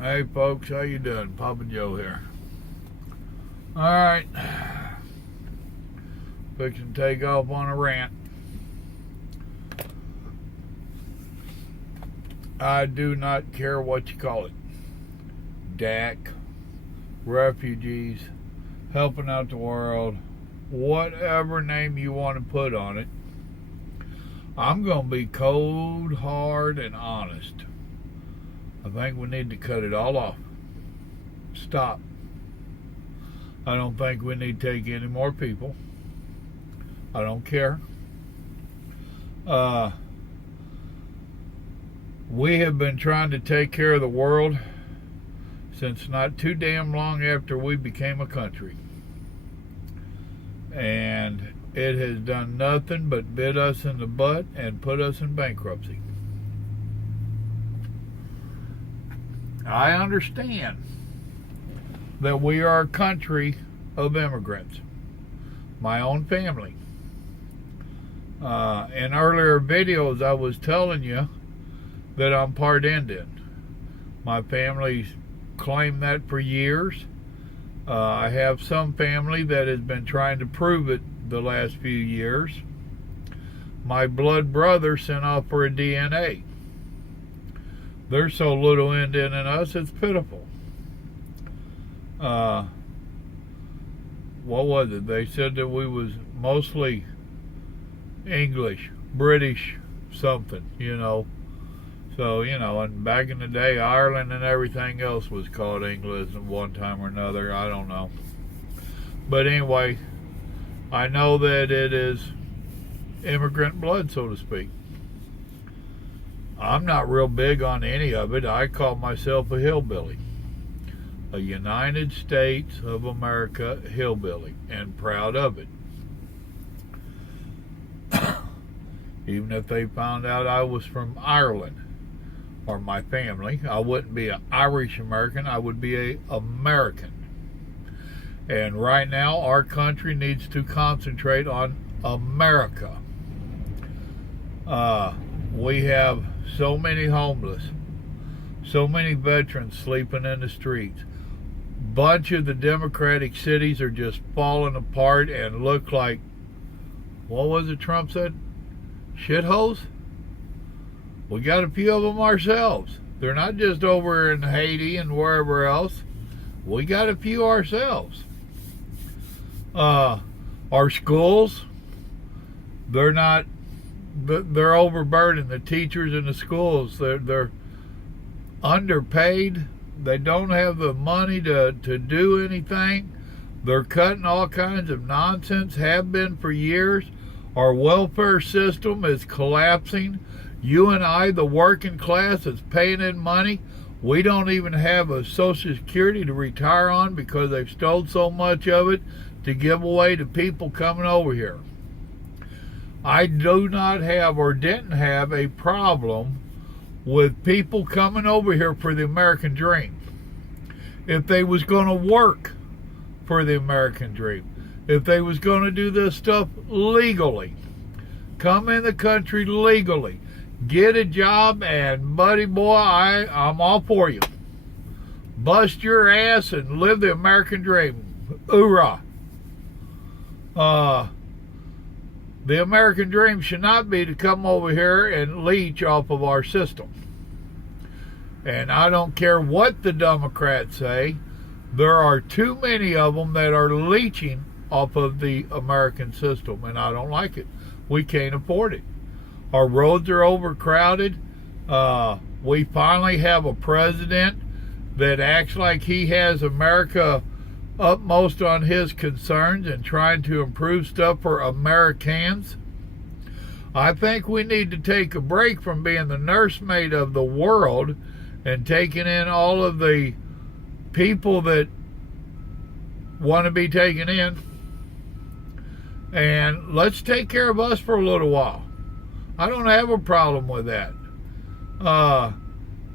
Hey folks, how you doing? Papa Joe here. Alright. Fixing to take off on a rant. I do not care what you call it. DAC, refugees, helping out the world, whatever name you want to put on it. I'm going to be cold, hard, and honest. I think we need to cut it all off. Stop. I don't think we need to take any more people. I don't care. We have been trying to take care of the world since not too damn long after we became a country. And it has done nothing but bit us in the butt and put us in bankruptcy. I understand that we are a country of immigrants. My own family. In earlier videos, I was telling you that I'm part Indian. My family's claimed that for years. I have some family that has been trying to prove it the last few years. My blood brother sent off for a DNA. There's so little Indian in us, it's pitiful. What was it? They said that we was mostly English, British, something, So, and back in the day, Ireland and everything else was called English at one time or another. I don't know. But anyway, I know that it is immigrant blood, so to speak. I'm not real big on any of it. I call myself a hillbilly. A United States of America hillbilly, and proud of it. Even if they found out I was from Ireland, or my family, I wouldn't be an Irish American, I would be an American. And right now, our country needs to concentrate on America. We have so many homeless, so many veterans sleeping in the streets. Bunch of the Democratic cities are just falling apart and look like, what was it Trump said? Shitholes? We got a few of them ourselves. They're not just over in Haiti and wherever else. We got a few ourselves. Our schools, they're overburdened. The teachers in the schools, they're underpaid. They don't have the money to do anything. They're cutting all kinds of nonsense, have been for years. Our welfare system is collapsing. You and I, the working class, is paying in money. We don't even have a Social Security to retire on because they've stole so much of it to give away to people coming over here. I do not have or didn't have a problem with people coming over here for the American dream. If they was going to work for the American dream, if they was going to do this stuff legally, come in the country legally, get a job, and buddy boy, I'm all for you. Bust your ass and live the American dream. Hoorah. The American dream should not be to come over here and leech off of our system. And I don't care what the Democrats say, there are too many of them that are leeching off of the American system, and I don't like it. We can't afford it. Our roads are overcrowded. We finally have a president that acts like he has America utmost on his concerns and trying to improve stuff for Americans. I think we need to take a break from being the nursemaid of the world and taking in all of the people that want to be taken in. And let's take care of us for a little while. I don't have a problem with that.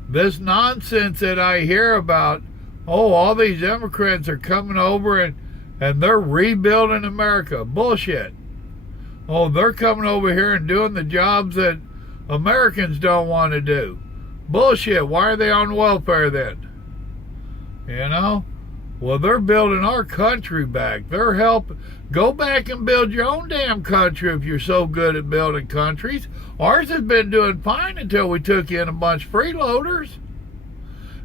This nonsense that I hear about, all these immigrants are coming over and they're rebuilding America. Bullshit. They're coming over here and doing the jobs that Americans don't want to do. Bullshit. Why are they on welfare then? You know? Well, they're building our country back. They're helping. Go back and build your own damn country if you're so good at building countries. Ours has been doing fine until we took in a bunch of freeloaders.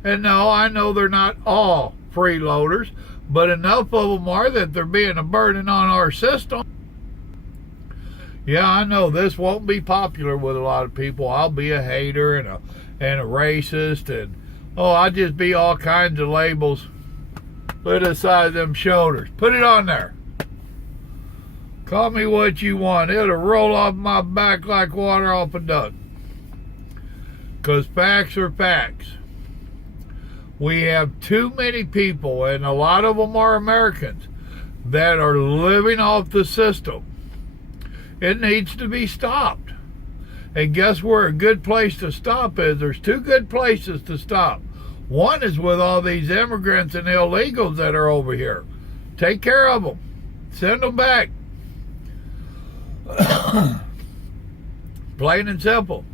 And no, I know they're not all freeloaders, but enough of them are that they're being a burden on our system. Yeah, I know this won't be popular with a lot of people. I'll be a hater and a racist, and I'll just be all kinds of labels. Put aside them shoulders. Put it on there. Call me what you want. It'll roll off my back like water off a duck. Because facts are facts. We have too many people, and a lot of them are Americans, that are living off the system. It needs to be stopped. And guess where a good place to stop is? There's two good places to stop. One is with all these immigrants and illegals that are over here. Take care of them. Send them back. Plain and simple.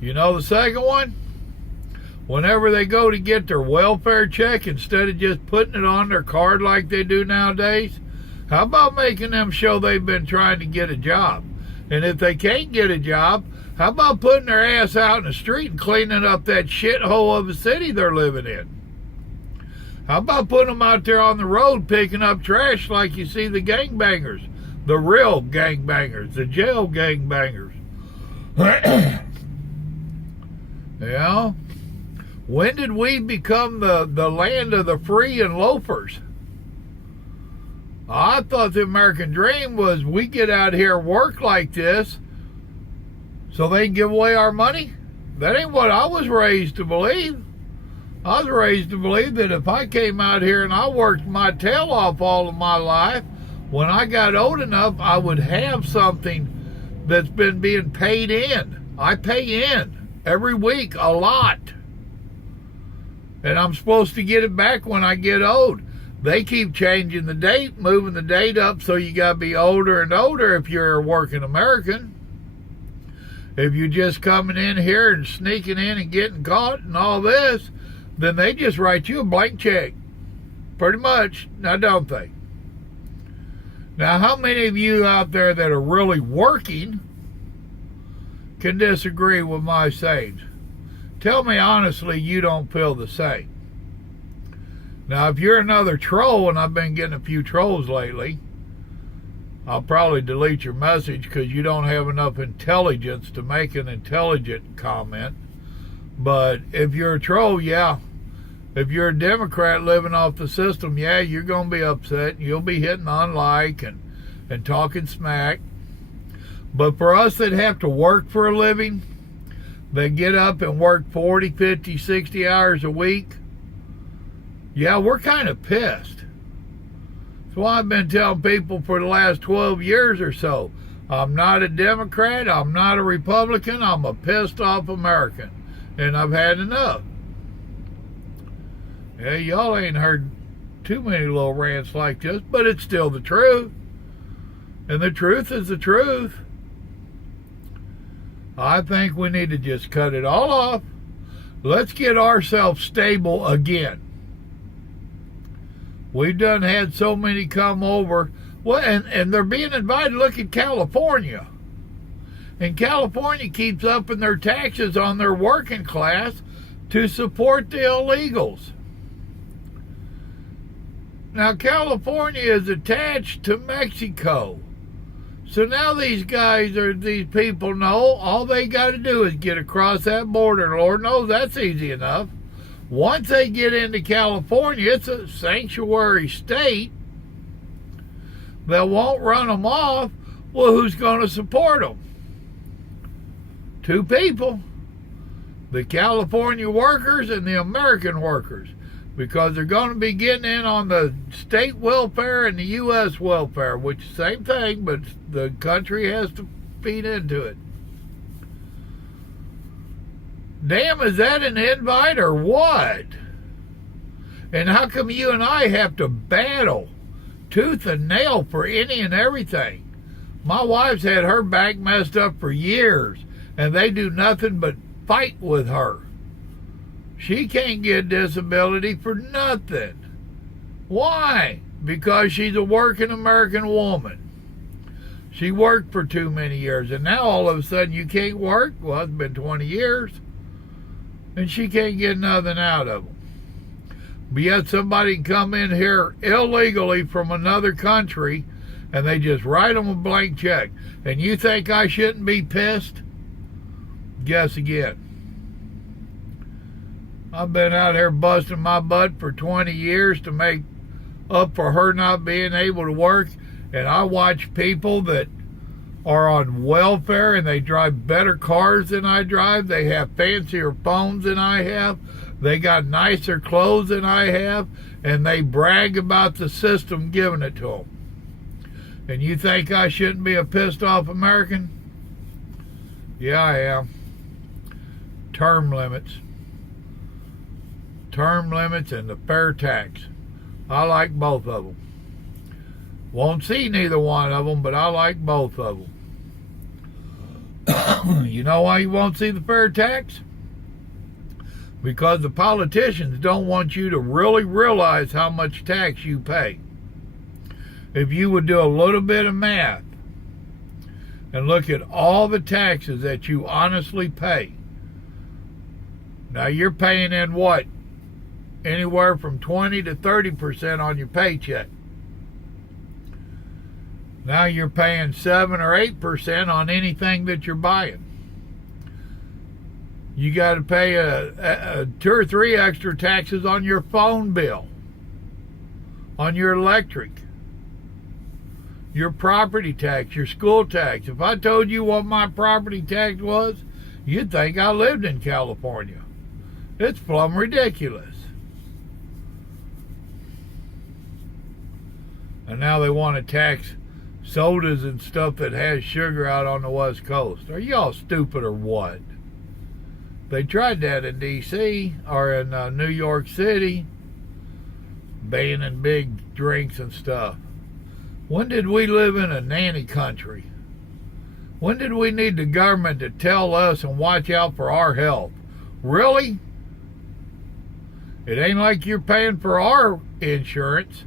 You know the second one? Whenever they go to get their welfare check, instead of just putting it on their card like they do nowadays, how about making them show they've been trying to get a job? And if they can't get a job, how about putting their ass out in the street and cleaning up that shithole of a city they're living in? How about putting them out there on the road picking up trash like you see the gangbangers, the real gangbangers, the jail gangbangers? You know? When did we become the land of the free and loafers? I thought the American dream was we get out here, work like this, so they can give away our money. That ain't what I was raised to believe. I was raised to believe that if I came out here and I worked my tail off all of my life, when I got old enough, I would have something that's been being paid in. I pay in every week a lot. And I'm supposed to get it back when I get old. They keep changing the date, moving the date up, so you got to be older and older if you're a working American. If you're just coming in here and sneaking in and getting caught and all this, then they just write you a blank check. Pretty much. Now, don't they? Now, how many of you out there that are really working can disagree with my sayings? Tell me honestly you don't feel the same. Now, if you're another troll, and I've been getting a few trolls lately, I'll probably delete your message because you don't have enough intelligence to make an intelligent comment. But if you're a troll, yeah. If you're a Democrat living off the system, yeah, you're going to be upset. You'll be hitting on like and talking smack. But for us that have to work for a living, that get up and work 40, 50, 60 hours a week, yeah, we're kind of pissed. That's why I've been telling people for the last 12 years or so, I'm not a Democrat, I'm not a Republican, I'm a pissed off American. And I've had enough. Yeah, y'all ain't heard too many little rants like this, but it's still the truth. And the truth is the truth. I think we need to just cut it all off. Let's get ourselves stable again. We've done had so many come over. Well, and they're being invited. Look at California. And California keeps upping their taxes on their working class to support the illegals. Now, California is attached to Mexico. So now these people know all they got to do is get across that border. Lord knows that's easy enough. Once they get into California, it's a sanctuary state. They won't run them off. Well, who's going to support them? Two people. The California workers and the American workers. Because they're going to be getting in on the state welfare and the U.S. welfare, which is the same thing, but the country has to feed into it. Damn, is that an invite or what? And how come you and I have to battle tooth and nail for any and everything? My wife's had her back messed up for years, and they do nothing but fight with her. She can't get disability for nothing. Why? Because she's a working American woman. She worked for too many years, and now all of a sudden you can't work? Well, it's been 20 years, and she can't get nothing out of them. But yet somebody can come in here illegally from another country, and they just write them a blank check. And you think I shouldn't be pissed? Guess again. I've been out here busting my butt for 20 years to make up for her not being able to work, and I watch people that are on welfare and they drive better cars than I drive. They have fancier phones than I have. They got nicer clothes than I have, and they brag about the system giving it to them. And you think I shouldn't be a pissed off American? Yeah, I am. Term limits. Term limits and the fair tax. I like both of them. Won't see neither one of them, but I like both of them. You know why you won't see the fair tax? Because the politicians don't want you to really realize how much tax you pay. If you would do a little bit of math and look at all the taxes that you honestly pay. Now you're paying in what? Anywhere from 20 to 30% on your paycheck. Now you're paying 7 or 8% on anything that you're buying. You got to pay a 2 or 3 extra taxes on your phone bill, on your electric, your property tax, your school tax. If I told you what my property tax was, you'd think I lived in California. It's plumb ridiculous. And now they want to tax sodas and stuff that has sugar out on the West Coast. Are y'all stupid or what? They tried that in D.C. or in New York City, banning big drinks and stuff. When did we live in a nanny country? When did we need the government to tell us and watch out for our health? Really? It ain't like you're paying for our insurance.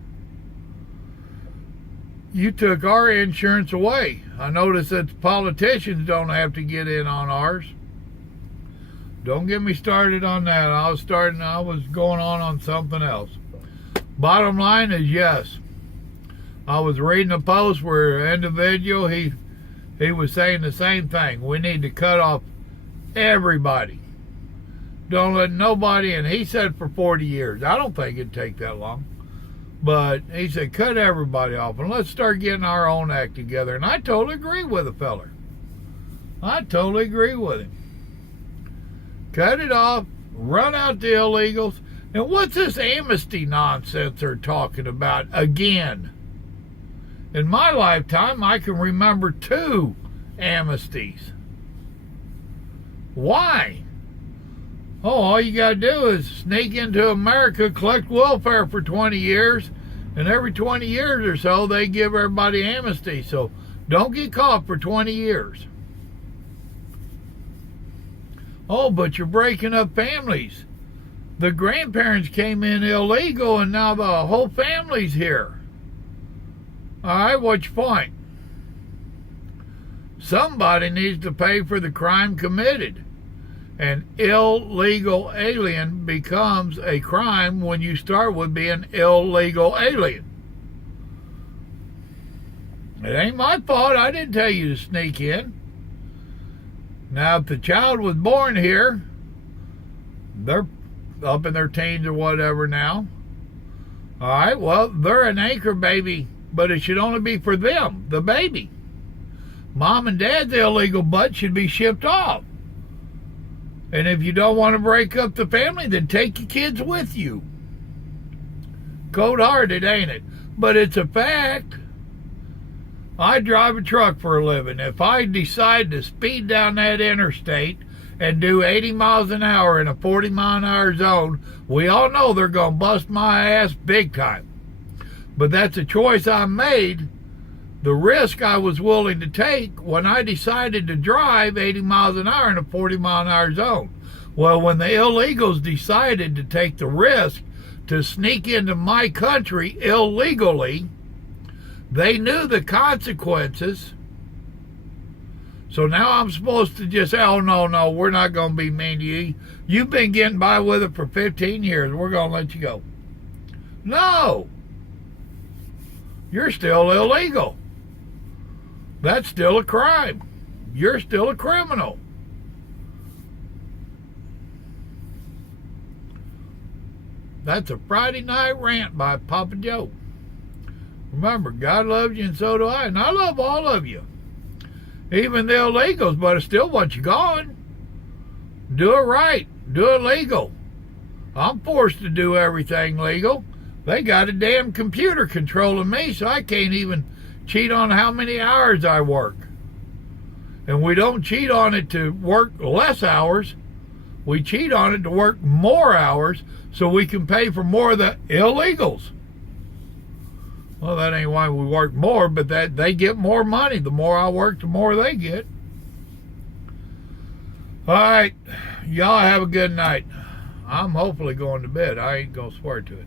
You took our insurance away. I noticed that the politicians don't have to get in on ours. Don't get me started on that. I was going on something else. Bottom line is yes. I was reading a post where an individual, he was saying the same thing. We need to cut off everybody. Don't let nobody, and he said for 40 years. I don't think it'd take that long. But he said, cut everybody off and let's start getting our own act together. And I totally agree with the feller. I totally agree with him. Cut it off, run out the illegals. And what's this amnesty nonsense they're talking about again? In my lifetime, I can remember 2 amnesties. Why? Oh, all you got to do is sneak into America, collect welfare for 20 years, and every 20 years or so, they give everybody amnesty. So don't get caught for 20 years. Oh, but you're breaking up families. The grandparents came in illegal, and now the whole family's here. All right, what's your point? Somebody needs to pay for the crime committed. An illegal alien becomes a crime when you start with being illegal alien. It ain't my fault. I didn't tell you to sneak in. Now, if the child was born here, they're up in their teens or whatever now. All right, well, they're an anchor baby, but it should only be for them, the baby. Mom and dad's illegal butt should be shipped off. And if you don't want to break up the family, then take your kids with you. Cold-hearted, ain't it? But it's a fact. I drive a truck for a living. If I decide to speed down that interstate and do 80 miles an hour in a 40-mile-an-hour zone, we all know they're going to bust my ass big time. But that's a choice I made. The risk I was willing to take when I decided to drive 80 miles an hour in a 40-mile-an-hour zone. Well, when the illegals decided to take the risk to sneak into my country illegally, they knew the consequences. So now I'm supposed to just say, oh, no, we're not going to be mean to you. You've been getting by with it for 15 years. We're going to let you go. No. You're still illegal. That's still a crime. You're still a criminal. That's a Friday night rant by Papa Joe. Remember, God loves you and so do I. And I love all of you. Even the illegals, but I still want you gone. Do it right. Do it legal. I'm forced to do everything legal. They got a damn computer controlling me, so I can't even cheat on how many hours I work. And we don't cheat on it to work less hours. We cheat on it to work more hours so we can pay for more of the illegals. Well, that ain't why we work more, but that they get more money. The more I work, the more they get. All right, y'all have a good night. I'm hopefully going to bed. I ain't going to swear to it.